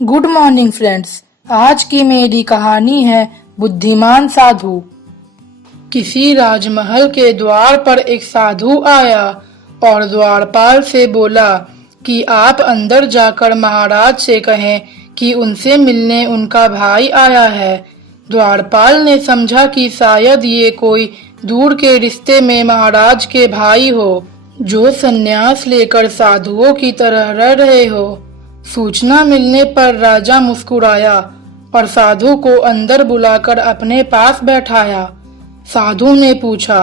Good morning friends. आज की मेरी कहानी है बुद्धिमान साधु। किसी राजमहल के द्वार पर एक साधु आया और द्वारपाल से बोला कि आप अंदर जाकर महाराज से कहें कि उनसे मिलने उनका भाई आया है। द्वारपाल ने समझा कि शायद ये कोई दूर के रिश्ते में महाराज के भाई हो, जो संन्यास लेकर साधुओं की तरह रह रहे हो। सूचना मिलने पर राजा मुस्कुराया और साधु को अंदर बुलाकर अपने पास बैठाया। साधु ने पूछा,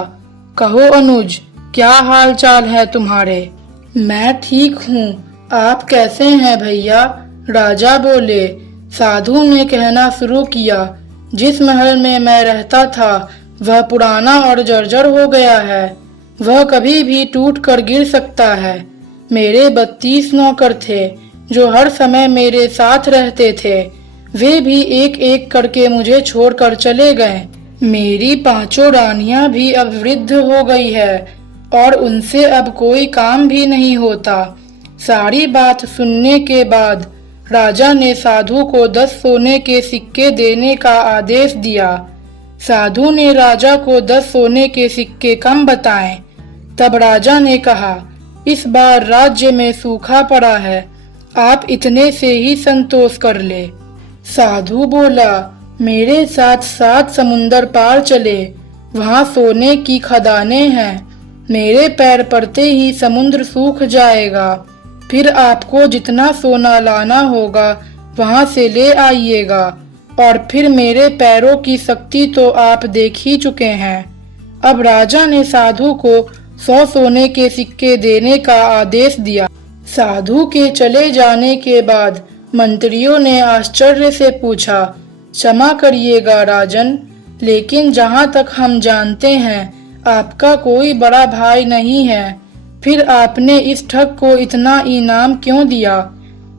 कहो अनुज, क्या हाल चाल है तुम्हारे? मैं ठीक हूँ, आप कैसे हैं भैया? राजा बोले। साधु ने कहना शुरू किया, जिस महल में मैं रहता था वह पुराना और जर्जर हो गया है। वह कभी भी टूट कर गिर सकता है। मेरे 32 नौकर थे जो हर समय मेरे साथ रहते थे। वे भी एक एक करके मुझे छोड़कर चले गए। मेरी 5 रानियां भी अब वृद्ध हो गई है और उनसे अब कोई काम भी नहीं होता। सारी बात सुनने के बाद राजा ने साधु को 10 सोने के सिक्के देने का आदेश दिया। साधु ने राजा को 10 सोने के सिक्के कम बताए। तब राजा ने कहा, इस बार राज्य में सूखा पड़ा है, आप इतने से ही संतोष कर ले। साधु बोला, मेरे साथ 7 समुंदर पार चले, वहाँ सोने की खदानें हैं। मेरे पैर पड़ते ही समुद्र सूख जाएगा। फिर आपको जितना सोना लाना होगा वहाँ से ले आइएगा। और फिर मेरे पैरों की शक्ति तो आप देख ही चुके हैं। अब राजा ने साधु को 100 सोने के सिक्के देने का आदेश दिया। साधु के चले जाने के बाद मंत्रियों ने आश्चर्य से पूछा, क्षमा करिएगा राजन, लेकिन जहाँ तक हम जानते हैं आपका कोई बड़ा भाई नहीं है। फिर आपने इस ठग को इतना इनाम क्यों दिया?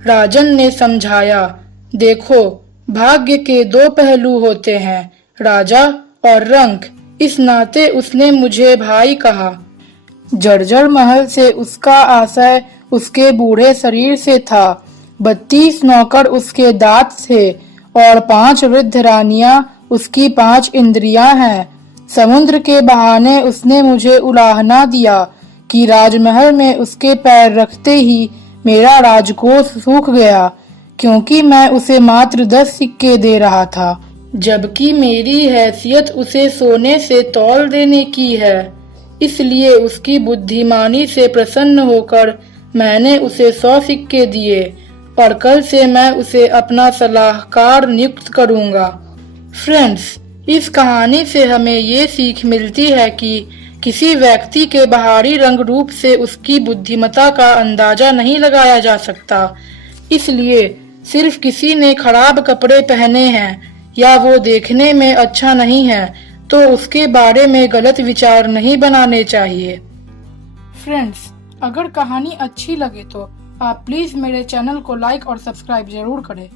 राजन ने समझाया, देखो, भाग्य के 2 पहलू होते हैं, राजा और रंक। इस नाते उसने मुझे भाई कहा। जर्जर महल से उसका आशय उसके बूढ़े शरीर से था। 32 नौकर उसके दांत थे और 5 वृद्ध रानियां उसकी 5 इंद्रियां हैं। समुद्र के बहाने उसने मुझे उलाहना दिया कि राजमहल में उसके पैर रखते ही मेरा राजकोष सूख गया, क्योंकि मैं उसे मात्र 10 सिक्के दे रहा था, जबकि मेरी हैसियत उसे सोने से तौल देने की है। इसलिए उसकी बुद्धिमानी से प्रसन्न होकर मैंने उसे 100 सिक्के दिए और कल से मैं उसे अपना सलाहकार नियुक्त करूंगा। फ्रेंड्स, इस कहानी से हमें ये सीख मिलती है कि किसी व्यक्ति के बाहरी रंग रूप से उसकी बुद्धिमत्ता का अंदाजा नहीं लगाया जा सकता। इसलिए सिर्फ किसी ने खराब कपड़े पहने हैं या वो देखने में अच्छा नहीं है तो उसके बारे में गलत विचार नहीं बनाने चाहिए। फ्रेंड्स, अगर कहानी अच्छी लगे तो आप प्लीज मेरे चैनल को लाइक और सब्सक्राइब जरूर करें।